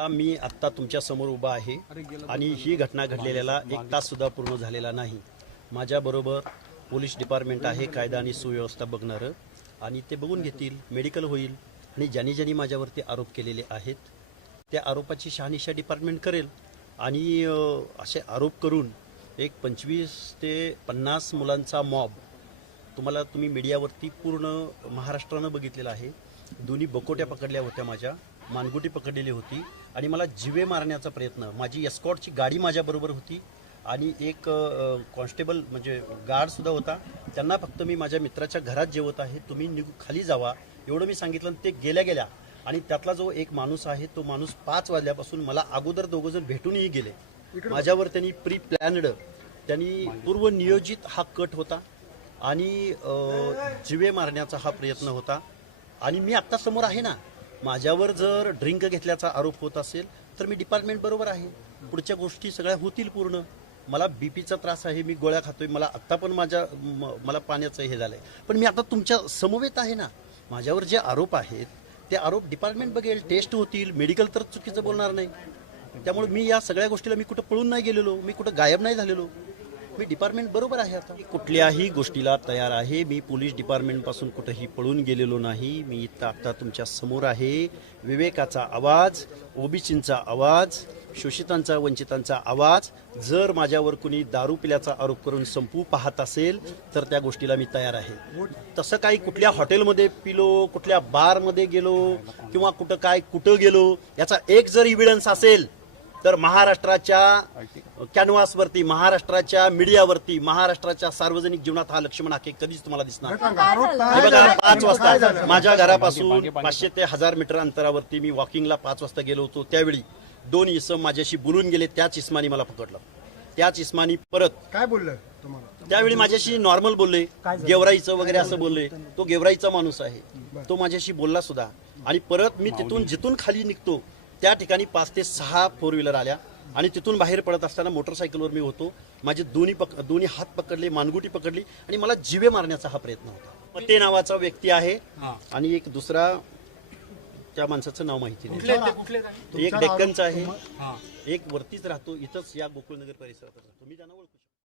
का मी आत्ता तुमच्यासमोर उभा आहे आणि ही घटना घडलेल्याला एक तास सुद्धा पूर्ण झालेला नाही. माझ्याबरोबर पोलीस डिपार्टमेंट आहे कायदा आणि सुव्यवस्था बघणारं. आणि ते बघून घेतील मेडिकल होईल. आणि ज्यांनी ज्यांनी माझ्यावरती आरोप केलेले आहेत त्या आरोपाची शहानिशा डिपार्टमेंट करेल. आणि असे आरोप करून एक पंचवीस ते पन्नास मुलांचा मॉब तुम्हाला तुम्ही मीडियावरती पूर्ण महाराष्ट्रानं बघितलेलं आहे. दोन्ही बकोट्या पकडल्या होत्या माझ्या. मानगुटी पकडलेली होती आणि मला जिवे मारण्याचा प्रयत्न माझी एस्कॉटची गाडी माझ्याबरोबर होती आणि एक कॉन्स्टेबल म्हणजे गार्डसुद्धा होता. त्यांना फक्त मी माझ्या मित्राच्या घरात जेवत आहे तुम्ही निघू खाली जावा एवढं मी सांगितलं आणि ते गेल्या गेल्या. आणि त्यातला जो एक माणूस आहे तो माणूस पाच वाजल्यापासून मला अगोदर दोघं जण भेटूनही गेले. माझ्यावर त्यांनी प्री प्लॅन्ड त्यांनी पूर्व नियोजित हा कट होता आणि जिवे मारण्याचा हा प्रयत्न होता. आणि मी आत्ता समोर आहे ना माझ्यावर जर ड्रिंक घेतल्याचा आरोप होत असेल तर मी डिपार्टमेंट बरोबर आहे. पुढच्या गोष्टी सगळ्या होतील पूर्ण. मला बीपीचा त्रास आहे मी गोळ्या खातोय मला आत्ता पण माझ्या म- मला पाण्याचं हे झालंय. पण मी आता तुमच्या समवेत आहे ना. माझ्यावर जे आरोप आहेत ते आरोप डिपार्टमेंट बघेल टेस्ट होतील मेडिकल तर चुकीचं बोलणार नाही. त्यामुळे मी या सगळ्या गोष्टीला मी कुठं पळून नाही गेलेलो मी कुठं गायब नाही झालेलो. मी डिपार्टमेंट बरोबर आहे आता. कुठल्याही गोष्टीला तयार आहे. मी पोलीस डिपार्टमेंटपासून कुठेही पळून गेलेलो नाही. मी इथं आता तुमच्यासमोर आहे. विवेकाचा आवाज ओबीसींचा आवाज शोषितांचा वंचितांचा आवाज जर माझ्यावर कुणी दारू पिल्याचा आरोप करून संपू पाहत असेल तर त्या गोष्टीला मी तयार आहे. तसं काही कुठल्या हॉटेलमध्ये पिलो कुठल्या बारमध्ये गेलो किंवा कुठं काय कुठं गेलो याचा एक जर इव्हिडन्स असेल तर महाराष्ट्राच्या कॅनव्हासवरती महाराष्ट्राच्या मीडियावरती महाराष्ट्राच्या सार्वजनिक जीवनात हा लक्ष्मण हाके कधीच तुम्हाला दिसणार नाही. बघा पाच वाजता माझ्या घरापासून पाचशे ते हजार मीटर अंतरावरती मी वॉकिंगला पाच वाजता गेलो होतो. त्यावेळी दोन इसम माझ्याशी बोलून गेले. त्याच इस्मानी मला पकडलं. त्याच इस्मानी परत काय बोललं तुम्हाला? त्यावेळी माझ्याशी नॉर्मल बोलले. गेवराईचं वगैरे असं बोलले. तो गेवराईचा माणूस आहे. तो माझ्याशी बोलला सुद्धा. आणि परत मी तिथून जिथून खाली निघतो त्या ठिकाणी पाच ते सहा फोर व्हीलर आल्या आणि तिथून बाहेर पडत असताना मोटरसायकलवर मी होतो. माझे दोन्ही पक दोन्ही हात पकडले मानगुटी पकडली आणि मला जिवे मारण्याचा हा प्रयत्न होता. पते नावाचा व्यक्ती आहे आणि एक दुसरा त्या माणसाचं नाव माहिती नाही. एक डेक्कनचा आहे. एक वरतीच राहतो इथंच या गोकुळनगर परिसरात राहतो. तुम्ही त्यांना ओळखू शकता.